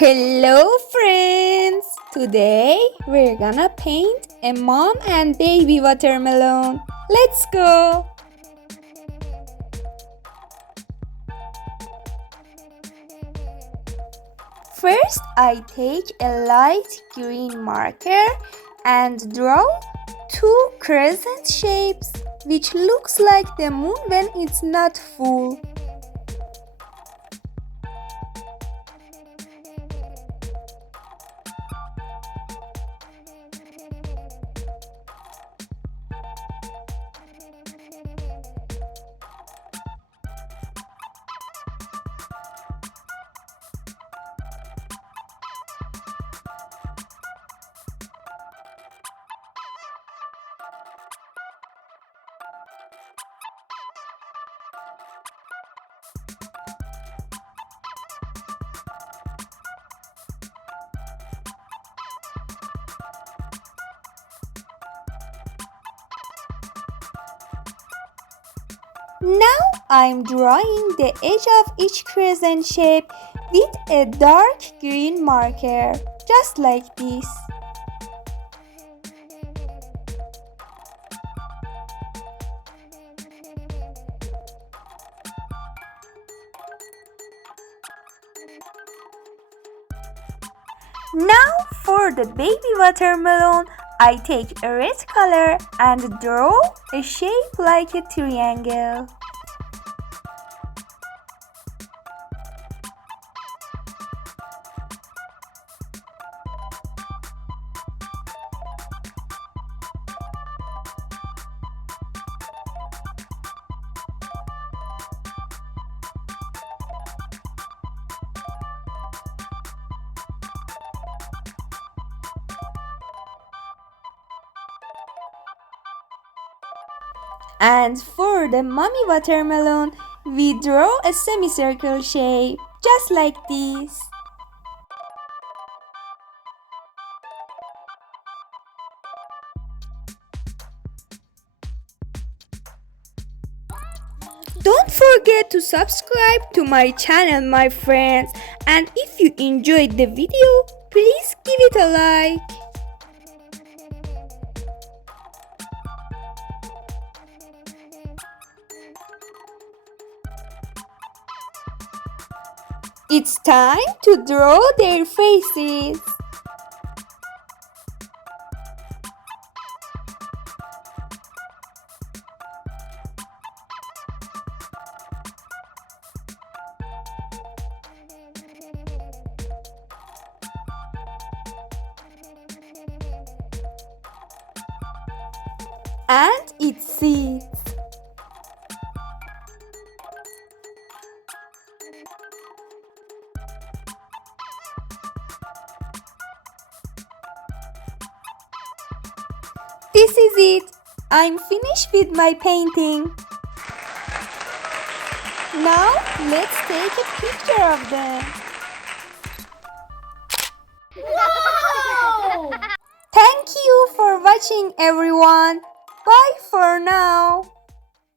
Hello friends! Today we're gonna paint a mom and baby watermelon. Let's go! First I take a light green marker and draw two crescent shapes which looks like the moon when it's not full. Now I'm drawing the edge of each crescent shape with a dark green marker, just like this. Now for the baby watermelon, I take a red color and draw a shape like a triangle. And for the mommy watermelon, we draw a semicircle shape, just like this. Don't forget to subscribe to my channel, my friends. And if you enjoyed the video, please give it a like. It's time to draw their faces. And its seeds. This is it. I'm finished with my painting. Now let's take a picture of them. Wow! Thank you for watching, everyone. Bye for now.